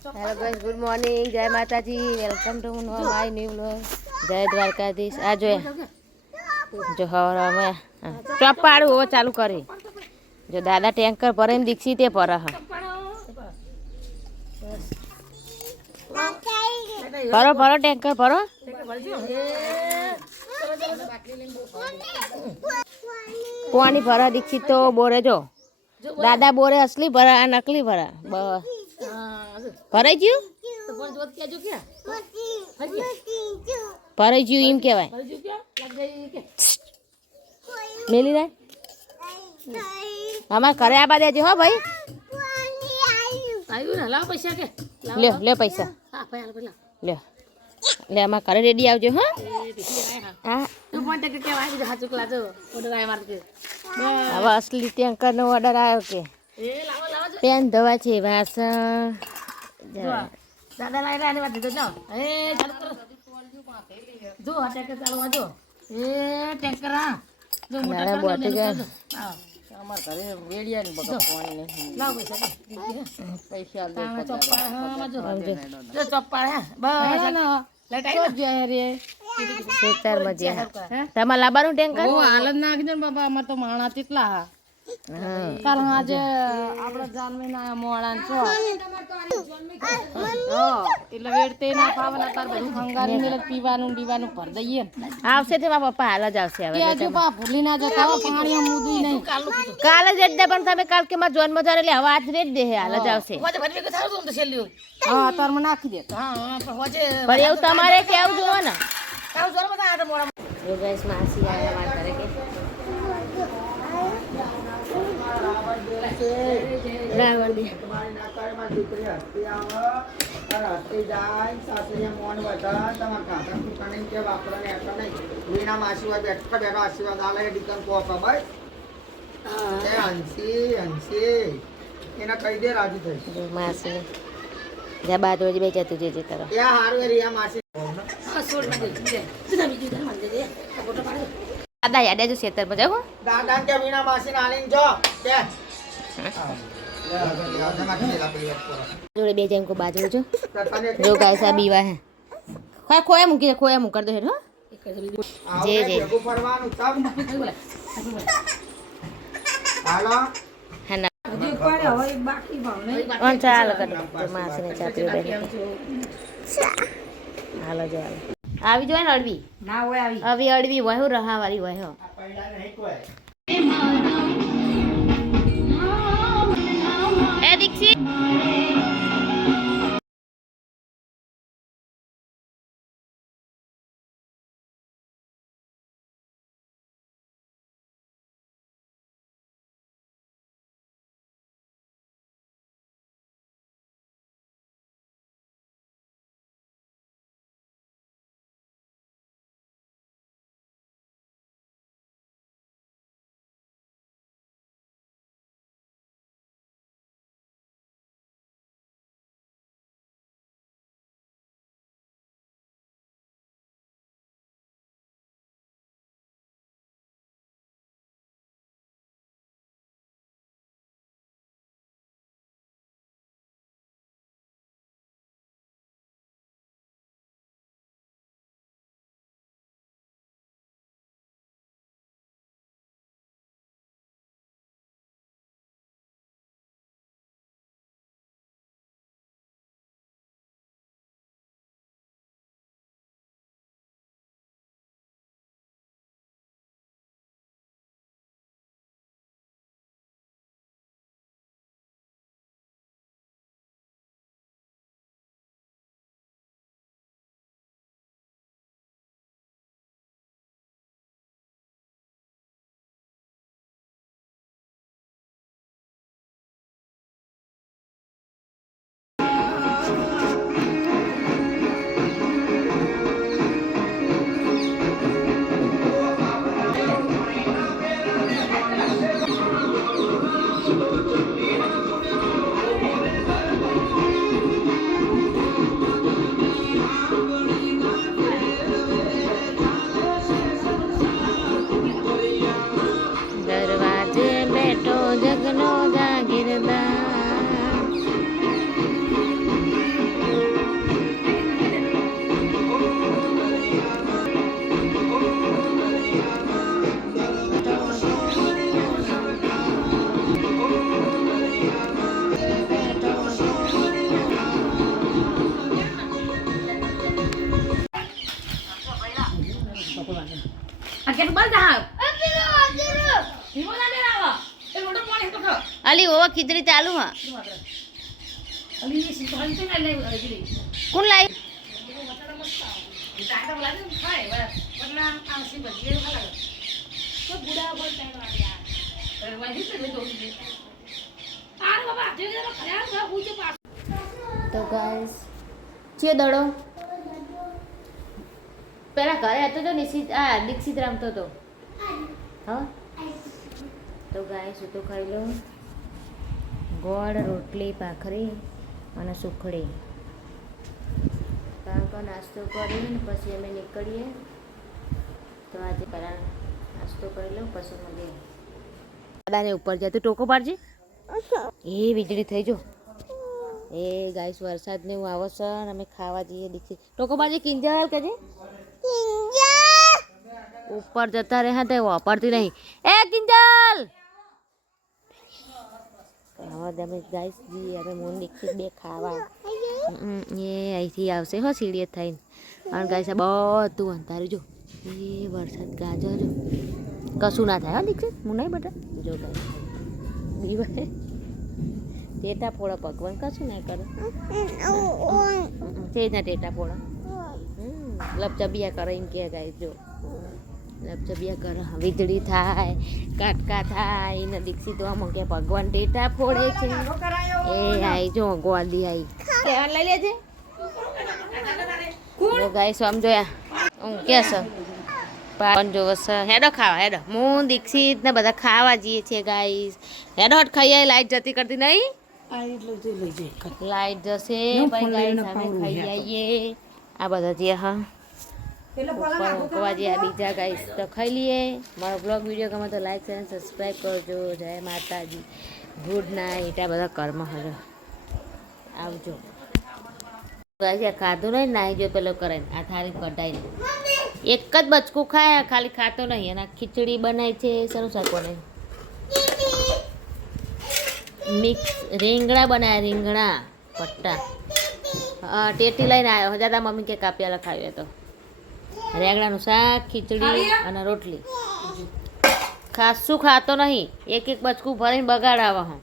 Hello guys, good morning, जय माता जी, welcome to my new vlog. जय द्वारकाधीश। आ जो हवा में चपाड़ू वो चालू करे जो दादा टैंकर पर दीक्षित पर परो परो टैंकर परो पानी भरा दीक्षित तो बोरे जो दादा बोरे असली भरा नकली भरा भराई गયું ભરાઈ ગયું એમ કહેવાય મેલી રે અમાર ઘરે આબા દેજો હો ભાઈ લ્યો લ્યો પૈસા લ્યો લે અમાર ઘરે રેડી આવજો હો હા હવે અસલી ટેન્કર નો ઓર્ડર આવ્યો કે પેન ધોવા છે વાસણ દાદા લાઈ રાની વાત દીધો એ ચાલુ કરો જો આ ટેન્કર ચાલુ આજો એ ટેન્કર આ જો મોટા બોટી ગયા અમાર ઘરે વેડિયા ની બગા પાણી નહીં લાવ પૈસા દે ચપ્પા હા જો ચપ્પા હે બસ લટાઈ જો રે ખેતર માં જે તમાર લાબાનું ટેન્કર ઓ હાલત નાખજો ને બાબા અમાર તો માણા કેટલા કારણ આજે આપણે જાનવીના મોળા છો એટલે વેડતે ના પાવના તાર બધું ખંગારી મેલે પીવાનું દીવાનું ભર દઈએ આવશે તે મારા પપ્પા હાલ જ આવશે હવે કે જો પા ભૂલી ના જતા પાણી મુદુઈ નહીં કાલ જ રેડ દે પણ તમે કાલ કે માં જોન મજાર એટલે હવે આજ રેડ દે હાલ જ આવશે હોજે ભરી કે થારું તો છેલ્યું હા તાર માં નાખી દે હા હોજે પણ એવું તમારે કેવું જોવો ને કાવ જોર બધા આટો મોળા એ ગાઈસ માસી આયા વાત કરે કે રાવડી તમારી નાકાળમાં દીકરી હસ્તી આવે હસ્તી જાય સાસરીએ મોન વધા તમારા કાકા કુકાને કે વાપરો ને એટલો નહીં વીણા માસી હોય બેઠો બેઠો આશીર્વાદ આલે દીકન કોપા ભાઈ એ હંસી એના કહી દે રાજી થઈ માસી જા બાદ રોજ બે જતું જે કરો યા હારું રિયા માસી હા છોડ ના દે સીધા બીજી ધર માંગે દે ફોટો પાડે દાદા યાદ આજો ખેતર માં જાવ દાદા કે વીણા માસી ને આલીને જો કે જોડે બે જણ કો બાજુ જો ગાઈસ આ બીવા હે ખોયા મૂકી કર દો હેઠો જે જે ફરવાનું તબ હાલો હે ના હજી પડે હવે બાકી ભાવ નહીં ઓન ચાલ કર માસીને ચા પીવે હાલો જો આવી જોય ને અડવી ના હોય આવી અડવી હોય રહા વાળી હોય હો એ દીક્ષિત અલી ઓવા ખીચડી ચાલુ હા કોણ લાવી તો ગાઈસ છે દડો પેલા ઘરે હતો તો નિશિત દીક્ષિત રમતો હતો હા તો ગાઈસ હું તો ખાઈ લઉં ગોળ રોટલી ભાખરી અને સુખડી કારણ કે નાસ્તો કરીને પછી અમે નીકળીએ તો આજે પહેલાં નાસ્તો કરી લઉં પછી મળીએ દાદાને ઉપર જાય તો ટોકો પાડજે એ વીજળી થઈ જો એ ગાઈસ વરસાદ ને એવું આવે છે અને અમે ખાવા જઈએ દીક્ષિત ટોકો પાડજે કિંજલ કહેજે ઉપર જતા રહ્યા તે વાપરતી નહીં એ કિંજલ ખાવા દે અમે ગાઈસ જઈએ હવે મોન દીક્ષિત બે ખાવા એ અહીંથી આવશે હો સીડીએ થઈને અને ગાઈસ બધું અંધારું જો એ વરસાદ ગાજર જો કશું ના થાય હા દીક્ષિત હું નહીં બેટા જો ગાઈસ દીવાય ટેટા ફોડા ભગવાન કશું ના કરે તે ના ટેટા ફોડા લપચબિયા કરે એમ કે ગાઈસ જો લપચબિયા કરે વીજળી થાય કાટકા થાય ને દીક્ષિત આમાં કે ભગવાન ટેટા ફોડે છે એ આઈ જો ગોદી આઈ કેવાન લઈ લેજે જો ગાઈસ આમ જોયા હું કે છે પણ જો હેડો ખાવા હેડો હું દીક્ષિત ને બધા ખાવા જઈએ છીએ ગાઈસ હેડો હટ ખાઈ આવી લાઈટ જતી કરતી નહીં લાઈટ જશે ભાઈ ગાઈસ અમે ખાઈ આવીએ આ બધા જે હા મૂકવા જ્યાં બીજા ગાઈસ તો ખાઈ લઈએ મારો બ્લોગ વિડીયો ગમે તો લાઈક અને સબસ્ક્રાઈબ કરજો જય માતાજી ગુડ નાઇટ આ બધા કર્મ હજો આવજો ખાધું નહીં નાહી જો પેલો કરે આ થાળી કઢાઈને એક જ બચકું ખાય ખાલી ખાતો નહીં અને ખીચડી બનાવી છે શરૂ શાક બનાવી મિક્સ રીંગણા બનાવ્યા રીંગણા પટ્ટા ટેટી લઈને આવ્યો દાદા મમ્મી કે કાપ્યા લખાવ્યો તો રેંગણાનું શાક ખીચડી અને રોટલી ખાસું ખાતો નહીં એક એક બચકું ભરીને બગાડાવા હું